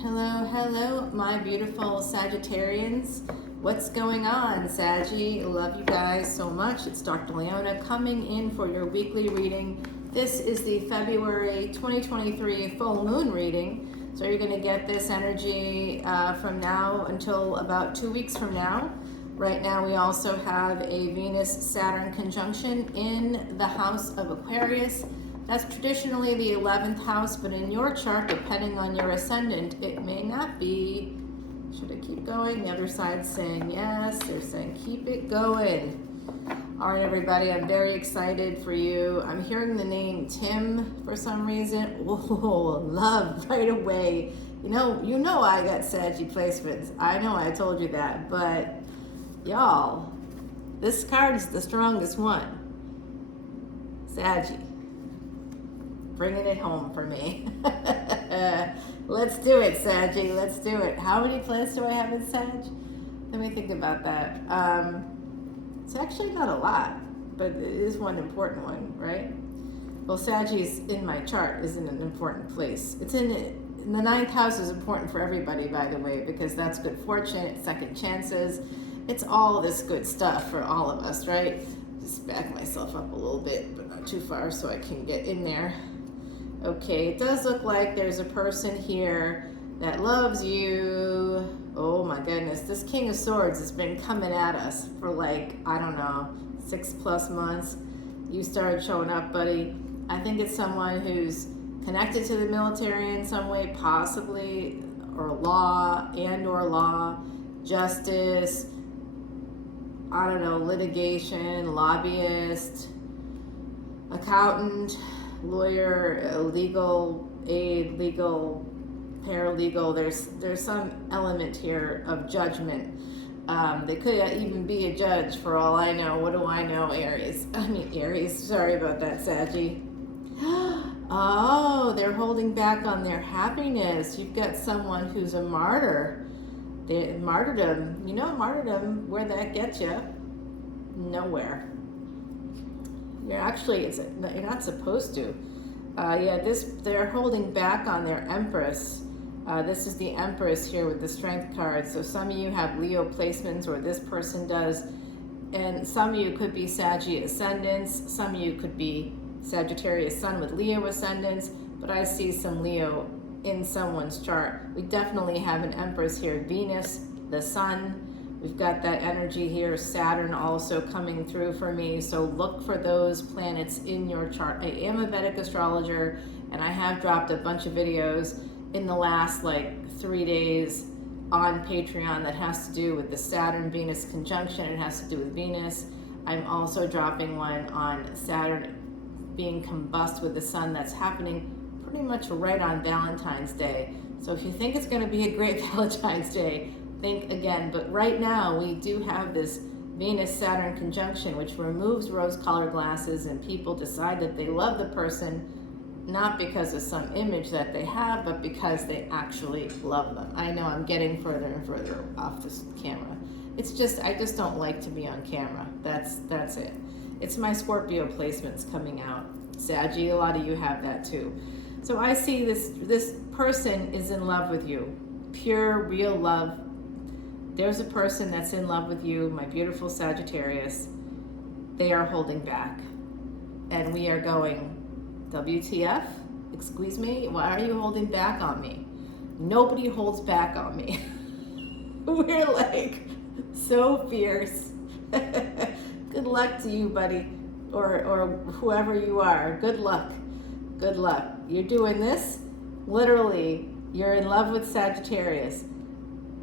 Hello, hello, my beautiful Sagittarians. What's going on, Saggie? Love you guys so much. It's Dr. Leona coming in for your weekly reading. This is the February 2023 full moon reading. So you're going to get this energy from now until about 2 weeks from now. Right now we also have a Venus-Saturn conjunction in the house of Aquarius. That's traditionally the 11th house, but in your chart, depending on your ascendant, it may not be. Should I keep going? The other side's saying yes. They're saying keep it going. All right, everybody, I'm very excited for you. I'm hearing the name Tim for some reason. Oh, love right away. You know I got Saggie placements. I know I told you that, but y'all, this card is the strongest one. Saggie. Bringing it home for me. Let's do it, Saggie. Let's do it. How many planets do I have in Sag? Let me think about that. It's actually not a lot, but it is one important one, right? Well, Saggie's in my chart is in an important place. It's in the 9th house is important for everybody, by the way, because that's good fortune, it's second chances. It's all this good stuff for all of us, right? Just back myself up a little bit, but not too far so I can get in there. Okay, it does look like there's a person here that loves you. Oh my goodness, this King of Swords has been coming at us for like, I don't know, 6+ months. You started showing up, buddy. I think it's someone who's connected to the military in some way, possibly, or law, justice, I don't know, litigation, lobbyist, accountant, lawyer, legal aid, legal, paralegal. There's some element here of judgment. They could even be a judge for all I know. What do I know, Aries? Sorry about that, Saggie. Oh, they're holding back on their happiness. You've got someone who's a martyr. Martyrdom. You know martyrdom, where that gets you? Nowhere. You're not supposed to. They're holding back on their Empress. This is the Empress here with the Strength card. So some of you have Leo placements, or this person does, and some of you could be Saggie ascendants. Some of you could be Sagittarius Sun with Leo ascendants, but I see some Leo in someone's chart. We definitely have an Empress here, Venus, the Sun. We've got that energy here, Saturn also coming through for me. So look for those planets in your chart. I am a Vedic astrologer, and I have dropped a bunch of videos in the last 3 days on Patreon that has to do with the Saturn-Venus conjunction. It has to do with Venus. I'm also dropping one on Saturn being combust with the Sun. That's happening pretty much right on Valentine's Day. So if you think it's going to be a great Valentine's Day, think again. But right now we do have this Venus-Saturn conjunction, which removes rose-colored glasses, and people decide that they love the person not because of some image that they have, but because they actually love them. I know I'm getting further and further off this camera. It's just, I just don't like to be on camera. That's it. It's my Scorpio placements coming out. Saggie, a lot of you have that too. So I see this person is in love with you. Pure, real love. There's a person that's in love with you, my beautiful Sagittarius. They are holding back. And we are going, WTF? Excuse me? Why are you holding back on me? Nobody holds back on me. We're so fierce. Good luck to you, buddy. Or whoever you are. Good luck. Good luck. You're doing this. Literally, you're in love with Sagittarius.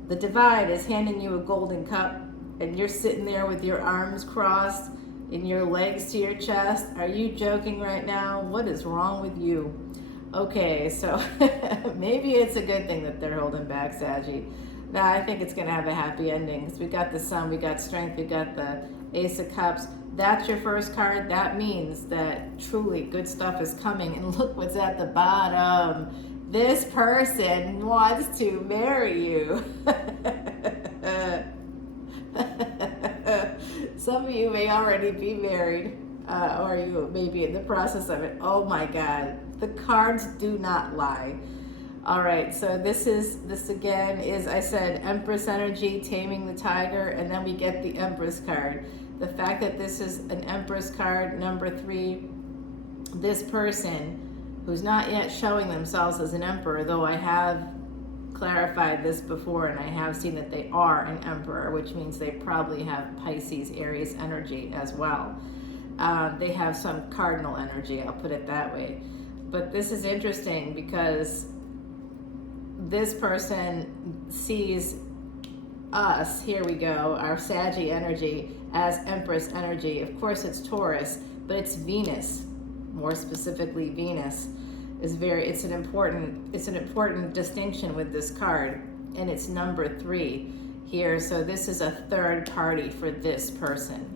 The divine is handing you a golden cup, and you're sitting there with your arms crossed and your legs to your chest. Are you joking right now? What is wrong with you? Okay, so maybe it's a good thing that they're holding back, Saggie. No, I think it's going to have a happy ending, because we got the Sun, we got Strength, we got the Ace of Cups. That's your first card. That means that truly good stuff is coming. And look what's at the bottom. This person wants to marry you. Some of you may already be married, or you may be in the process of it. Oh my God, the cards do not lie. All right, so this again is, I said, Empress energy, taming the tiger, and then we get the Empress card. The fact that this is an Empress card, number 3, this person who's not yet showing themselves as an emperor, though I have clarified this before and I have seen that they are an emperor, which means they probably have Pisces, Aries energy as well. They have some cardinal energy, I'll put it that way. But this is interesting because this person sees us, here we go, our Saggie energy, as Empress energy. Of course it's Taurus, but it's Venus, more specifically Venus. It's an important distinction with this card, and it's number 3 here. So this is a third party for this person.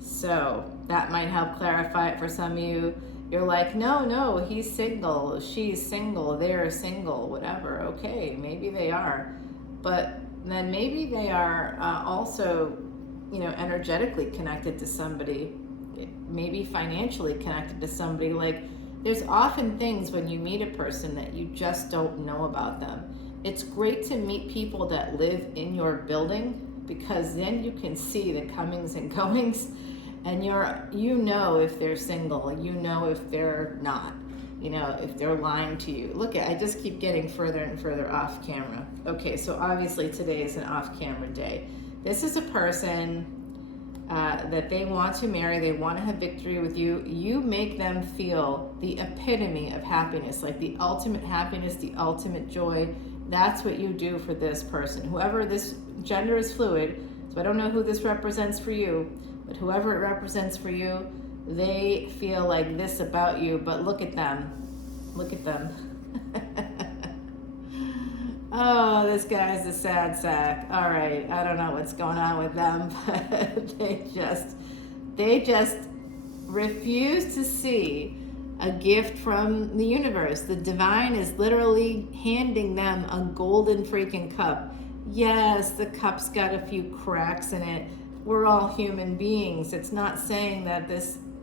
So that might help clarify it for some of you. You're like, no, he's single, she's single, they're single, whatever. Okay, maybe they are, but then maybe they are also, energetically connected to somebody, maybe financially connected to somebody. Like, there's often things when you meet a person that you just don't know about them. It's great to meet people that live in your building, because then you can see the comings and goings, and if they're single, if they're not, if they're lying to you. Look, I just keep getting further and further off camera. Okay, so obviously today is an off camera day. This is a person that they want to marry, they want to have victory with you. You make them feel the epitome of happiness, like the ultimate happiness, the ultimate joy. That's what you do for this person. Whoever, this gender is fluid, so I don't know who this represents for you, but whoever it represents for you, they feel like this about you. But look at them. Oh, this guy's a sad sack. All right, I don't know what's going on with them, but they just refuse to see a gift from the universe. The divine is literally handing them a golden freaking cup. Yes, the cup's got a few cracks in it. We're all human beings. It's not saying that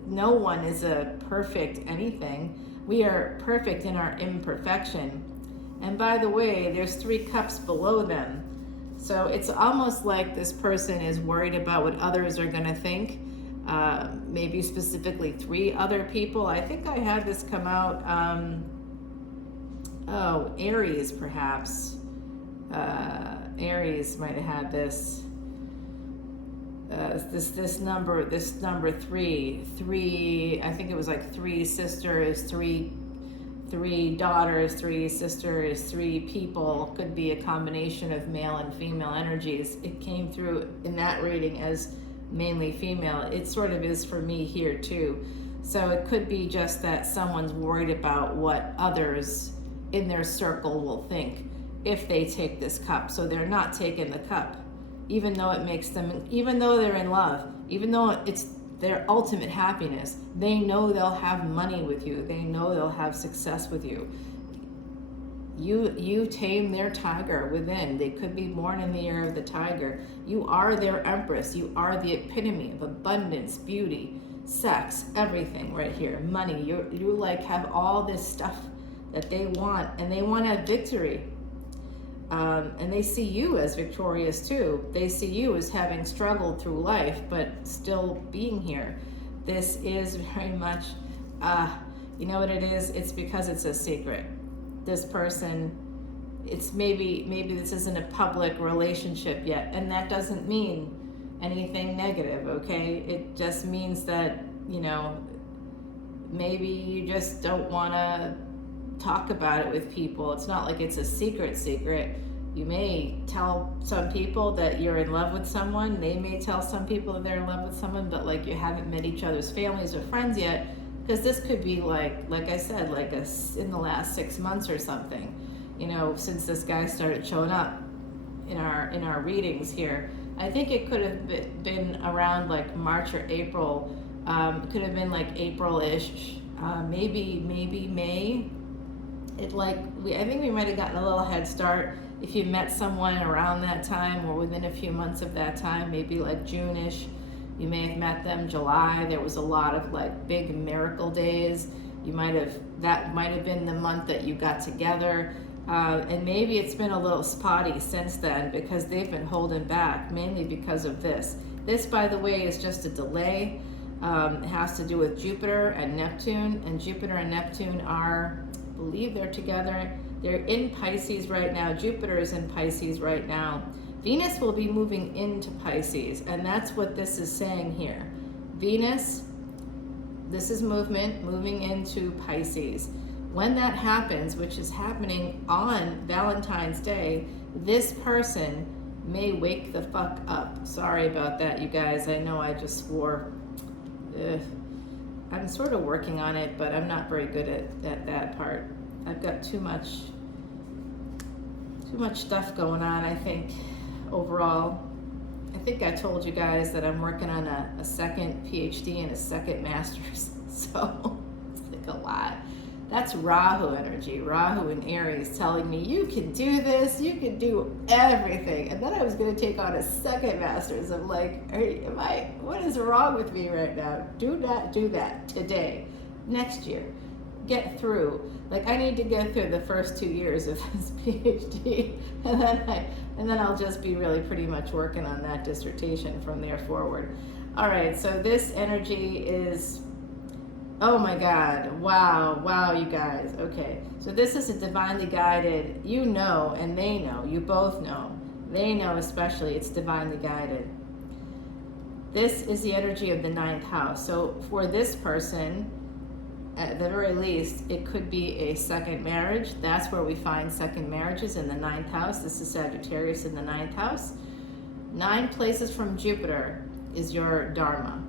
no one is a perfect anything. We are perfect in our imperfection. And by the way, there's 3 cups below them. So it's almost like this person is worried about what others are going to think. Maybe specifically 3 other people. I think I had this come out. Aries perhaps. Aries might have had this. This number 3. I think it was like 3 sisters, 3 daughters, 3 sisters, 3 people. Could be a combination of male and female energies. It came through in that reading as mainly female. It sort of is for me here too. So it could be just that someone's worried about what others in their circle will think if they take this cup. So they're not taking the cup, even though it makes them, even though they're in love, even though it's their ultimate happiness. They know they'll have money with you. They know they'll have success with you. You tame their tiger within. They could be born in the year of the tiger. You are their empress. You are the epitome of abundance, beauty, sex, everything right here. Money. You like have all this stuff that they want, and they want to have victory. And they see you as victorious too. They see you as having struggled through life, but still being here. This is very much, you know what it is? It's because it's a secret. This person, it's maybe this isn't a public relationship yet, and that doesn't mean anything negative, okay? It just means that, maybe you just don't want to talk about it with people. It's not like it's a secret. You may tell some people that you're in love with someone. They may tell some people that they're in love with someone, but like you haven't met each other's families or friends yet, because this could be like I said, like in the last 6 months or something, since this guy started showing up in our readings here. I think it could have been around like March or April. It could have been like April-ish, maybe May. I think we might have gotten a little head start if you met someone around that time or within a few months of that time, maybe like June-ish. You may have met them July. There was a lot of like big miracle days. That might have been the month that you got together. And maybe it's been a little spotty since then because they've been holding back, mainly because of this. This, by the way, is just a delay. It has to do with Jupiter and Neptune, and Jupiter and Neptune are, I believe they're together. They're in Pisces right now. Jupiter is in Pisces right now. Venus will be moving into Pisces, and that's what this is saying here. Venus, this is movement, moving into Pisces. When that happens, which is happening on Valentine's Day, this person may wake the fuck up. Sorry about that, you guys. I know I just swore. I'm sort of working on it, but I'm not very good at that part. I've got too much stuff going on, I think, overall. I think I told you guys that I'm working on a second PhD and a second master's, so it's like a lot. That's Rahu energy, Rahu in Aries telling me, you can do this, you can do everything. And then I was going to take on a second master's. I'm like, what is wrong with me right now? Do not do that today, next year. Get through. Like, I need to get through the first 2 years of this PhD, and then I'll just be really pretty much working on that dissertation from there forward. All right, so this energy is, oh my God, wow, you guys. Okay, so this is a divinely guided, you know, and they know, you both know. They know especially, it's divinely guided. This is the energy of the 9th house. So for this person, at the very least, it could be a second marriage. That's where we find second marriages, in the 9th house. This is Sagittarius in the 9th house. 9 places from Jupiter is your Dharma.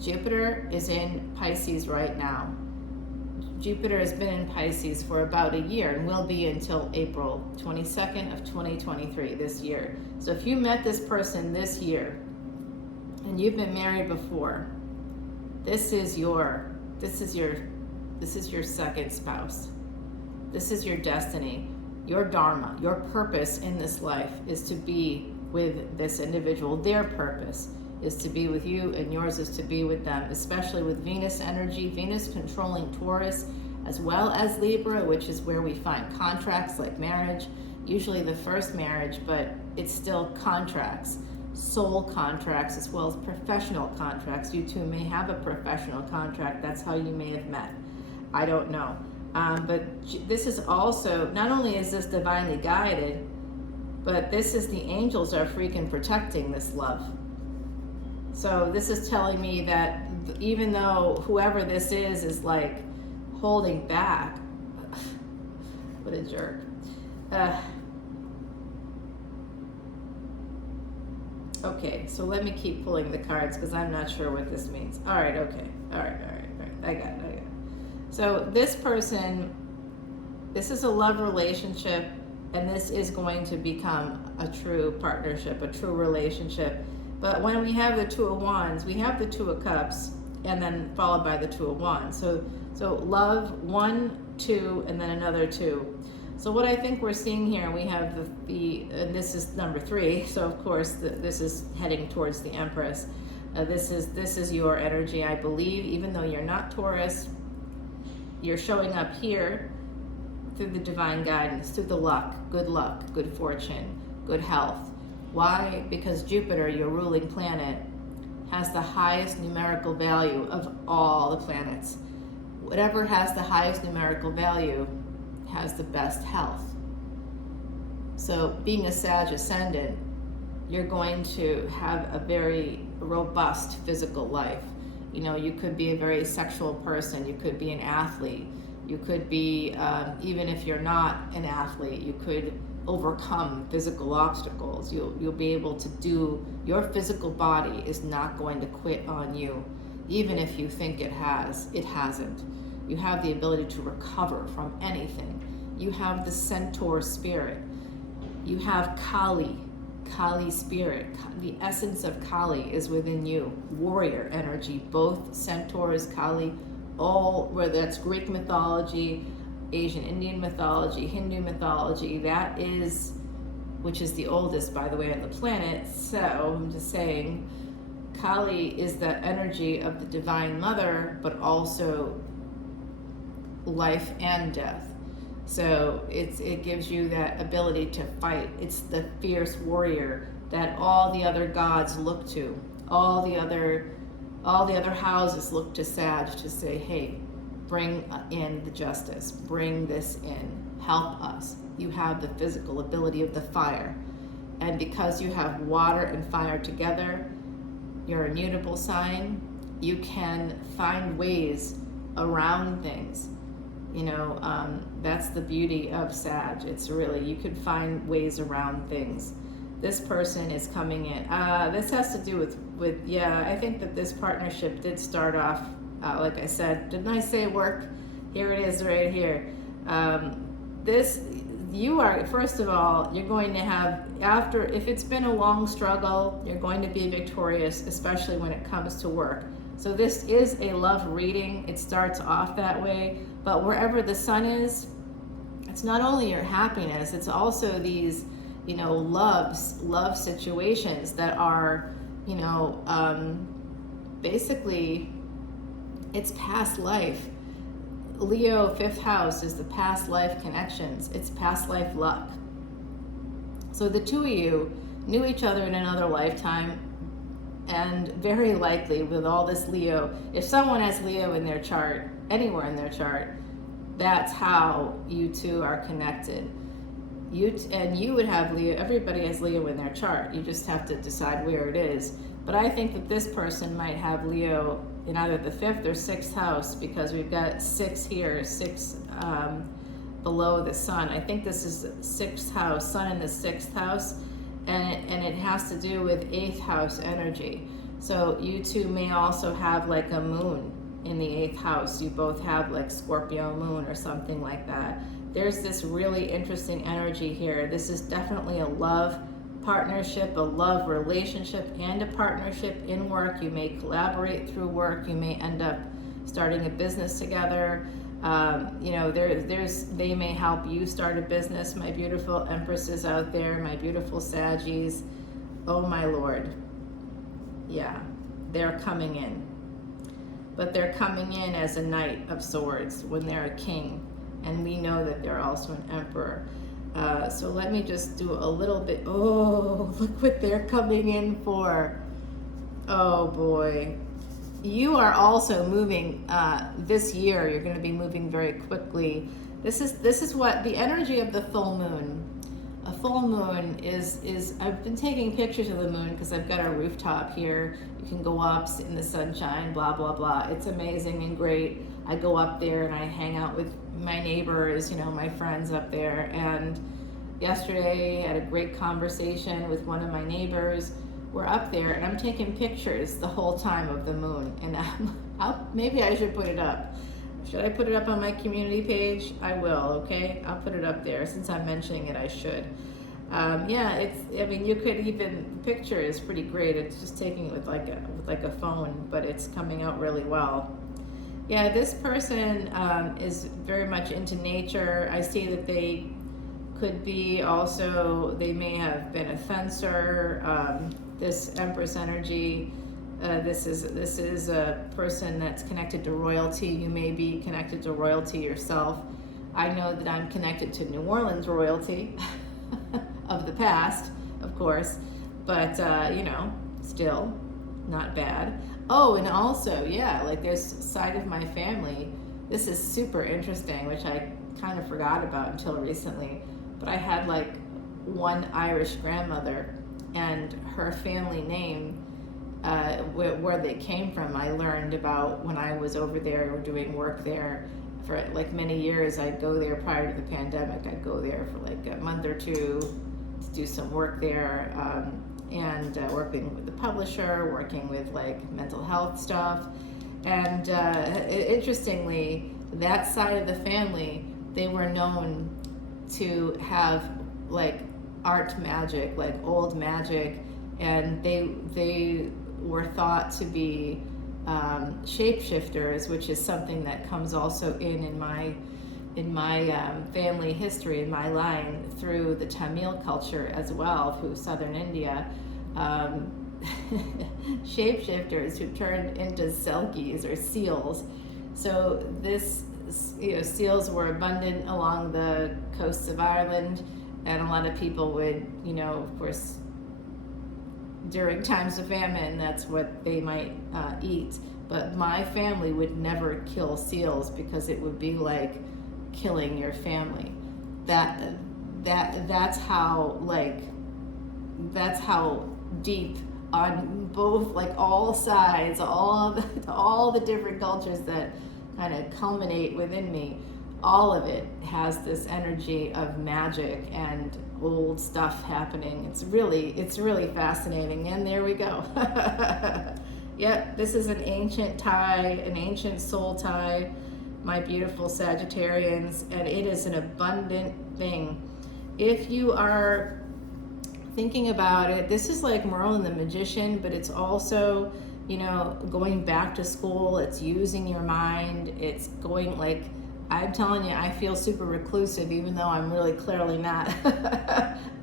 Jupiter is in Pisces right now. Jupiter has been in Pisces for about a year and will be until April 22nd of 2023, this year. So if you met this person this year and you've been married before, this is your second spouse. This is your destiny, your dharma, your purpose in this life is to be with this individual. Their purpose is to be with you, and yours is to be with them, especially with Venus energy, Venus controlling Taurus, as well as Libra, which is where we find contracts like marriage, usually the first marriage, but it's still contracts. Soul contracts as well as professional contracts. You two may have a professional contract. That's how you may have met. I don't know. But this is also, not only is this divinely guided, but this is the angels are freaking protecting this love. So this is telling me that even though whoever this is like holding back, what a jerk. Okay, so let me keep pulling the cards because I'm not sure what this means. All right, okay. All right. I got it. So this person, this is a love relationship, and this is going to become a true partnership, a true relationship. But when we have the 2 of Wands, we have the 2 of Cups, and then followed by the 2 of Wands. So love, 1, 2, and then another 2. So what I think we're seeing here, we have and this is number 3. So of course, this is heading towards the Empress. This is your energy, I believe. Even though you're not Taurus, you're showing up here through the divine guidance, through the luck, good fortune, good health. Why? Because Jupiter, your ruling planet, has the highest numerical value of all the planets. Whatever has the highest numerical value has the best health. So being a Sag Ascendant, you're going to have a very robust physical life. You know, you could be a very sexual person, you could be an athlete, you could be, even if you're not an athlete, you could overcome physical obstacles. You'll be able to do, your physical body is not going to quit on you. Even if you think it has, it hasn't. You have the ability to recover from anything. You have the centaur spirit. You have Kali spirit. The essence of Kali is within you. Warrior energy, both centaurs, Kali, all, whether that's Greek mythology, Asian Indian mythology, Hindu mythology, that is, which is the oldest, by the way, on the planet. So I'm just saying, Kali is the energy of the Divine Mother, but also life and death. So it gives you that ability to fight. It's the fierce warrior that all the other gods look to. All the other houses look to Sag to say, hey, bring in the justice, bring this in, help us. You have the physical ability of the fire. And because you have water and fire together, you're a mutable sign, you can find ways around things. That's the beauty of Sag. It's really, you could find ways around things. This person is coming in. This has to do with I think that this partnership did start off, like I said, didn't I say work? Here it is right here. You are, first of all, you're going to have, if it's been a long struggle, you're going to be victorious, especially when it comes to work. So this is a love reading. It starts off that way, but wherever the sun is, it's not only your happiness, it's also these, love situations that are, basically, it's past life. Leo, 5th house, is the past life connections. It's past life luck. So the two of you knew each other in another lifetime, and very likely with all this Leo, if someone has Leo in their chart, anywhere in their chart, that's how you two are connected. You would have Leo, everybody has Leo in their chart. You just have to decide where it is. But I think that this person might have Leo in either the 5th or 6th house, because we've got 6 here, 6 below the sun. I think this is 6th house, sun in the 6th house, and it has to do with 8th house energy. So you two may also have like a moon in the 8th house. You both have like Scorpio moon or something like that. There's this really interesting energy here. This is definitely a love partnership, a love relationship, and a partnership in work. You may collaborate through work. You may end up starting a business together. They may help you start a business. My beautiful empresses out there, my beautiful Saggies. Oh my Lord. Yeah, they're coming in. But they're coming in as a Knight of Swords when they're a king. And we know that they're also an emperor. So let me just do a little bit. Oh, look what they're coming in for. Oh boy. You are also moving this year. You're going to be moving very quickly. This is what the energy of the full moon. A full moon is I've been taking pictures of the moon because I've got a rooftop here. You can go up, sit in the sunshine, blah, blah, blah. It's amazing and great. I go up there and I hang out with my neighbors, my friends up there. And yesterday I had a great conversation with one of my neighbors. We're up there and I'm taking pictures the whole time of the moon. And maybe I should put it up. Should I put it up on my community page? I will, okay? I'll put it up there. Since I'm mentioning it, I should. You could even, the picture is pretty great. It's just taking it with like a phone, but it's coming out really well. Yeah, this person is very much into nature. I see that they could be also, they may have been a fencer. This Empress energy, this is a person that's connected to royalty. You may be connected to royalty yourself. I know that I'm connected to New Orleans royalty of the past, of course, but still not bad. Oh, and also, there's side of my family. This is super interesting, which I kind of forgot about until recently. But I had like one Irish grandmother, and her family name, where they came from, I learned about when I was over there or doing work there for like many years. I'd go there prior to the pandemic. I'd go there for like a month or two to do some work there. And working with the publisher, working with like mental health stuff. And interestingly, that side of the family, they were known to have like art magic, like old magic, and they were thought to be shapeshifters, which is something that comes also in my family history, in my line, through the Tamil culture as well, through southern India. Shapeshifters who turned into selkies or seals. So seals were abundant along the coasts of Ireland, and a lot of people would, of course, during times of famine, that's what they might eat. But my family would never kill seals because it would be like killing your family. That's how deep on both, like all sides, all the different cultures that kind of culminate within me. All of it has this energy of magic and old stuff happening. It's really fascinating. And there we go. Yep, this is an ancient tie, an ancient soul tie, my beautiful Sagittarians, and it is an abundant thing. If you are thinking about it, this is like Merlin the Magician, but it's also, going back to school. It's using your mind. It's going, like, I'm telling you, I feel super reclusive, even though I'm really clearly not.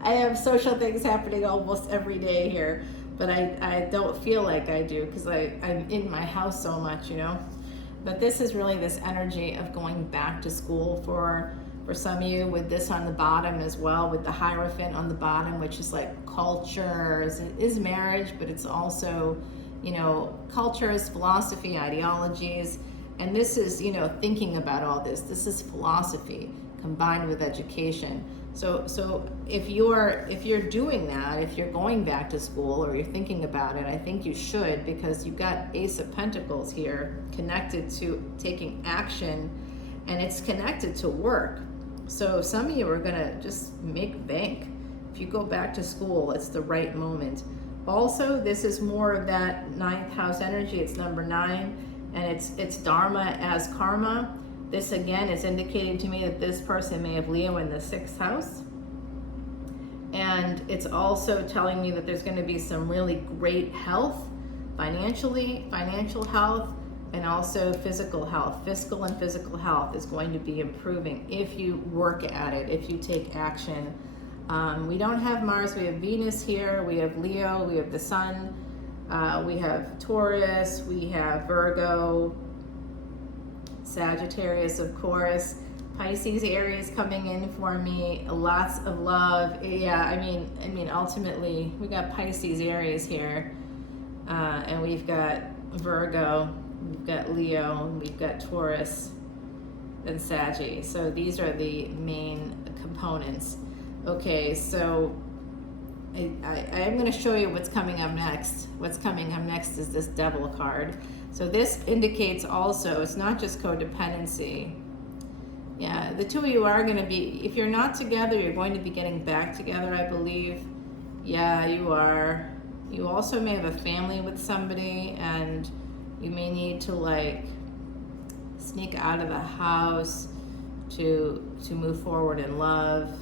I have social things happening almost every day here, but I don't feel like I do because I'm in my house so much, But this is really this energy of going back to school for some of you, with this on the bottom as well, with the Hierophant on the bottom, which is like cultures. It is marriage, but it's also, cultures, philosophy, ideologies. And this is, thinking about all this. This is philosophy combined with education. So if you're doing that, if you're going back to school or you're thinking about it, I think you should, because you've got Ace of Pentacles here connected to taking action, and it's connected to work. So some of you are gonna just make bank. If you go back to school, it's the right moment. Also, this is more of that 9th house energy. It's number 9, and it's Dharma as karma. This again is indicating to me that this person may have Leo in the 6th house. And it's also telling me that there's going to be some really great health, financial health, and also physical health. Fiscal and physical health is going to be improving if you work at it, if you take action. We don't have Mars, we have Venus here, we have Leo, we have the Sun, we have Taurus, we have Virgo, Sagittarius, of course, Pisces, Aries coming in for me. Lots of love. Yeah, I mean, ultimately, we got Pisces, Aries here, and we've got Virgo, we've got Leo, and we've got Taurus and Saggie. So these are the main components. Okay, so I'm going to show you what's coming up next. What's coming up next is this Devil card. So this indicates also, it's not just codependency. Yeah, the two of you are going to be, if you're not together, you're going to be getting back together, I believe. Yeah, you are. You also may have a family with somebody, and you may need to like sneak out of the house to move forward in love.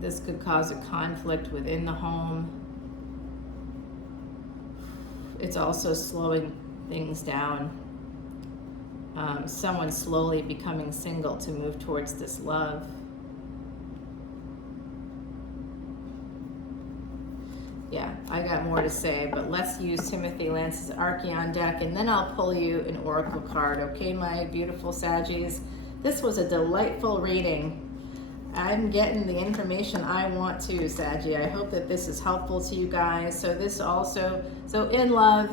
This could cause a conflict within the home. It's also slowing things down. Someone slowly becoming single to move towards this love. Yeah, I got more to say, but let's use Timothy Lance's Archeon deck, and then I'll pull you an oracle card, okay, my beautiful Saggies? This was a delightful reading. I'm getting the information I want to, Saggie. I hope that this is helpful to you guys. So this also, so in love,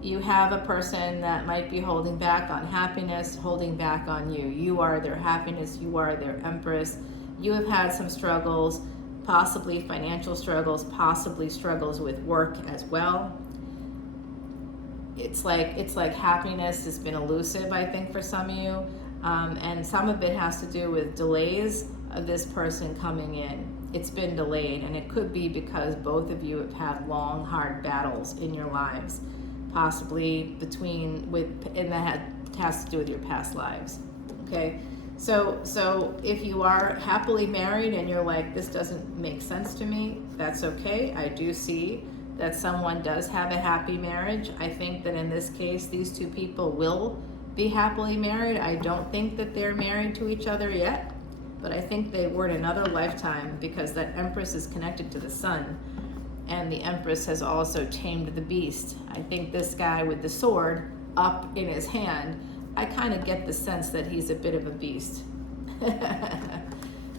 you have a person that might be holding back on happiness, holding back on you. You are their happiness, you are their empress. You have had some struggles, possibly financial struggles, possibly struggles with work as well. It's like happiness has been elusive, I think, for some of you. And some of it has to do with delays of this person coming in. It's been delayed, and it could be because both of you have had long, hard battles in your lives, possibly and that has to do with your past lives. Okay, so if you are happily married and you're like, this doesn't make sense to me, that's okay. I do see that someone does have a happy marriage. I think that in this case, these two people will be happily married. I don't think that they're married to each other yet, but I think they were in another lifetime because that Empress is connected to the Sun. And the Empress has also tamed the beast. I think this guy with the sword up in his hand, I kind of get the sense that he's a bit of a beast.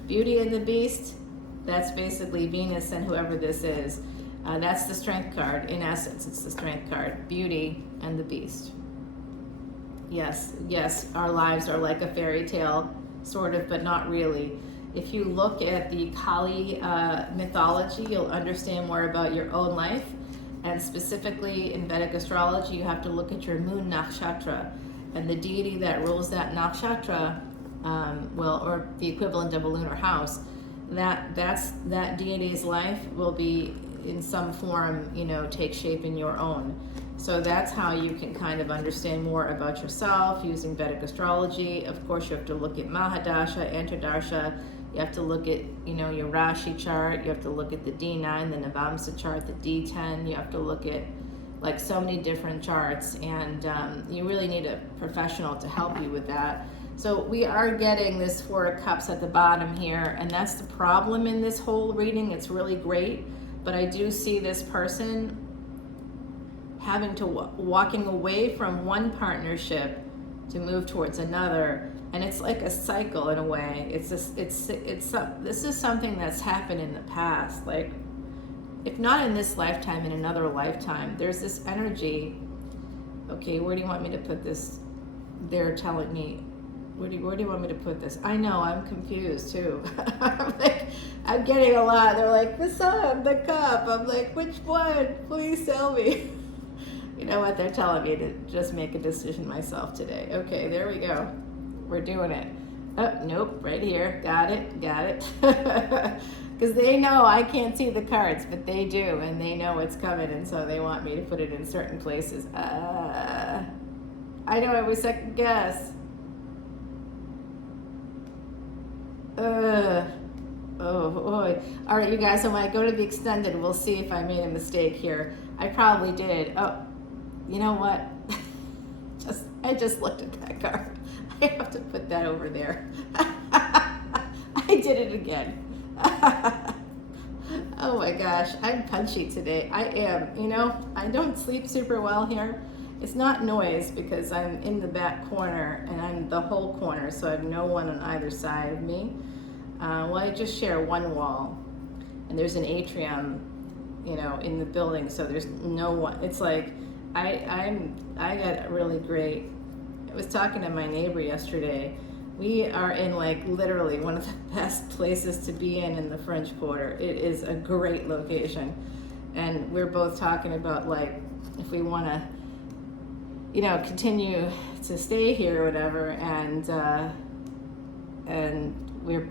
Beauty and the Beast, that's basically Venus and whoever this is. That's the Strength card. In essence, it's the Strength card. Beauty and the Beast. Yes, yes, our lives are like a fairy tale, sort of, but not really. If you look at the Kali mythology, you'll understand more about your own life. And specifically in Vedic astrology, you have to look at your moon nakshatra. And the deity that rules that nakshatra, or the equivalent of a lunar house, that deity's life will be in some form, take shape in your own. So that's how you can kind of understand more about yourself using Vedic astrology. Of course, you have to look at Mahadasha, Antardarsha. You have to look at, your Rashi chart. You have to look at the D9, the Navamsa chart, the D10. You have to look at like so many different charts, and you really need a professional to help you with that. So we are getting this Four of Cups at the bottom here, and that's the problem in this whole reading. It's really great, but I do see this person having to walking away from one partnership to move towards another, and it's like a cycle in a way. This is something that's happened in the past, like if not in this lifetime, in another lifetime. There's this energy. Okay, where do you want me to put this? They're telling me, where do you want me to put this? I know, I'm confused too. I'm getting a lot. They're like, the sun, the cup. I'm like, which one? Please tell me. You know what? They're telling me to just make a decision myself today. Okay, there we go. We're doing it. Oh, nope, right here. Got it. Because they know I can't see the cards, but they do, and they know it's coming, and so they want me to put it in certain places. I know, I was second guess. Oh boy. All right, you guys, so when I go to the extended, we'll see if I made a mistake here. I probably did. Oh, you know what? I just looked at that card. I have to put that over there. I did it again. Oh my gosh, I'm punchy today. I am. I don't sleep super well here. It's not noise because I'm in the back corner and I'm the whole corner, so I have no one on either side of me. Well, I just share one wall, and there's an atrium, in the building, so there's no one. It's like I got really great. I was talking to my neighbor yesterday. We are in like literally one of the best places to be in the French Quarter. It is a great location, and we're both talking about like if we want to, continue to stay here or whatever, and we're,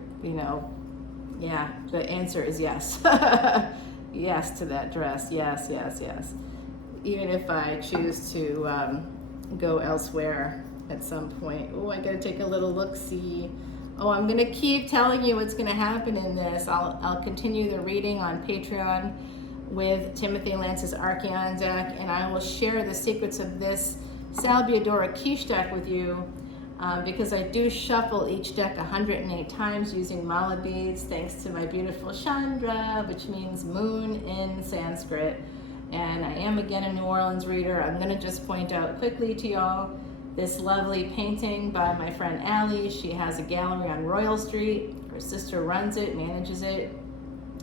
yeah, the answer is yes. Yes to that dress. Yes. Even if I choose to go elsewhere at some point. Oh, I gotta take a little look-see. Oh, I'm gonna keep telling you what's gonna happen in this. I'll continue the reading on Patreon with Timothy Lance's Archeon deck, and I will share the secrets of this Salviadora quiche deck with you, because I do shuffle each deck 108 times using mala beads, thanks to my beautiful Chandra, which means moon in Sanskrit. And I am again a New Orleans reader. I'm gonna just point out quickly to y'all this lovely painting by my friend Allie. She has a gallery on Royal Street. Her sister runs it, manages it.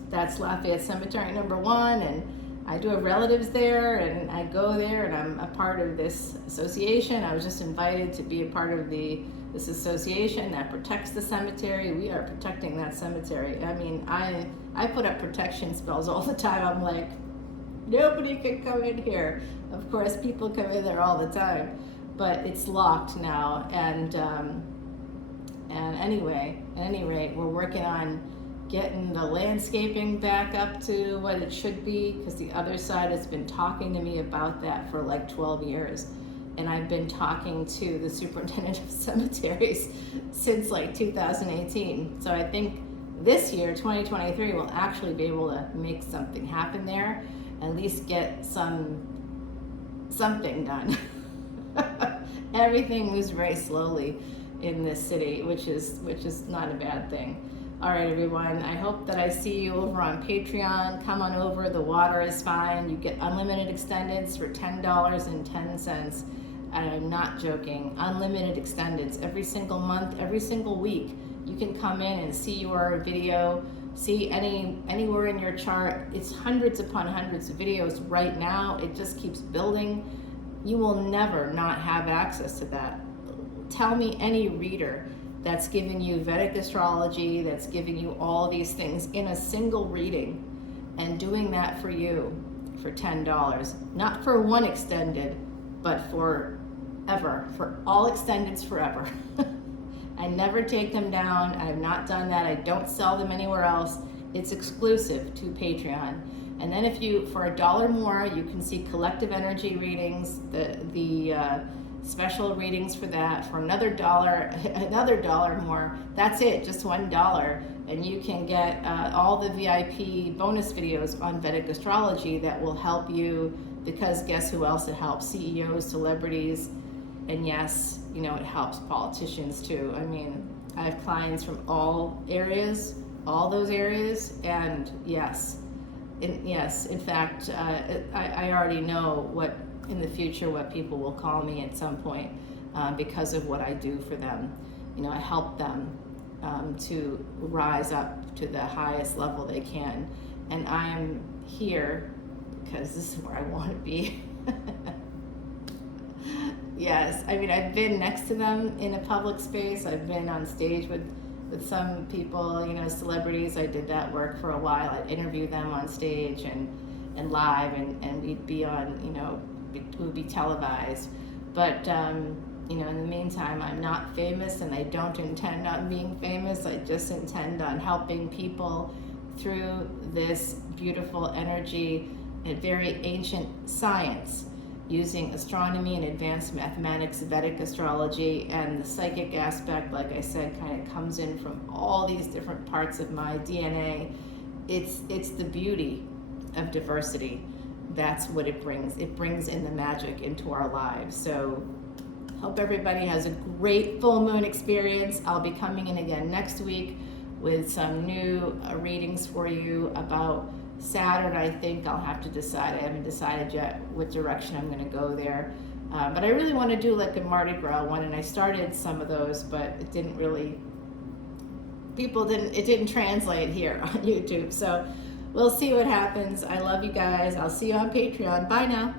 That's Lafayette Cemetery #1, and I do have relatives there, and I go there, and I'm a part of this association. I was just invited to be a part of this association that protects the cemetery. We are protecting that cemetery. I mean, I put up protection spells all the time. I'm like, nobody can come in here. Of course, people come in there all the time, but it's locked now. And anyway, at any rate, we're working on getting the landscaping back up to what it should be, because the other side has been talking to me about that for like 12 years. And I've been talking to the superintendent of cemeteries since like 2018. So I think this year, 2023, we'll actually be able to make something happen there, at least get something done. Everything moves very slowly in this city, which is not a bad thing. All right, everyone. I hope that I see you over on Patreon. Come on over. The water is fine. You get unlimited extendeds for $10.10. And I'm not joking. Unlimited extendeds every single month, every single week. You can come in and see your video, see anywhere in your chart. It's hundreds upon hundreds of videos right now. It just keeps building. You will never not have access to that. Tell me any reader that's giving you Vedic astrology, that's giving you all these things in a single reading and doing that for you for $10. Not for one extended, but for all extendeds forever. I never take them down. I have not done that. I don't sell them anywhere else. It's exclusive to Patreon. And then if you, for $1 more, you can see collective energy readings, the special readings for that. For another $1 more, that's it, just $1. And you can get all the VIP bonus videos on Vedic astrology that will help you, because guess who else it helps? CEOs, celebrities, and yes, you know, it helps politicians too. I mean, I have clients from all areas, all those areas, and yes, in fact, I already know what in the future what people will call me at some point because of what I do for them. You know, I help them to rise up to the highest level they can, and I'm here because this is where I want to be. Yes, I mean, I've been next to them in a public space. I've been on stage with some people, you know, celebrities. I did that work for a while. I'd interview them on stage and live, and we'd be on, you know, it would be televised. But, you know, in the meantime, I'm not famous, and I don't intend on being famous. I just intend on helping people through this beautiful energy and very ancient science, using astronomy and advanced mathematics, Vedic astrology, and the psychic aspect, like I said, kind of comes in from all these different parts of my DNA. It's the beauty of diversity. That's what it brings. It brings in the magic into our lives. So hope everybody has a great full moon experience. I'll be coming in again next week with some new readings for you about Saturn. I think I'll have to decide. I haven't decided yet what direction I'm going to go there. But I really want to do like a Mardi Gras one, and I started some of those, but it didn't really, it didn't translate here on YouTube. So we'll see what happens. I love you guys. I'll see you on Patreon. Bye now.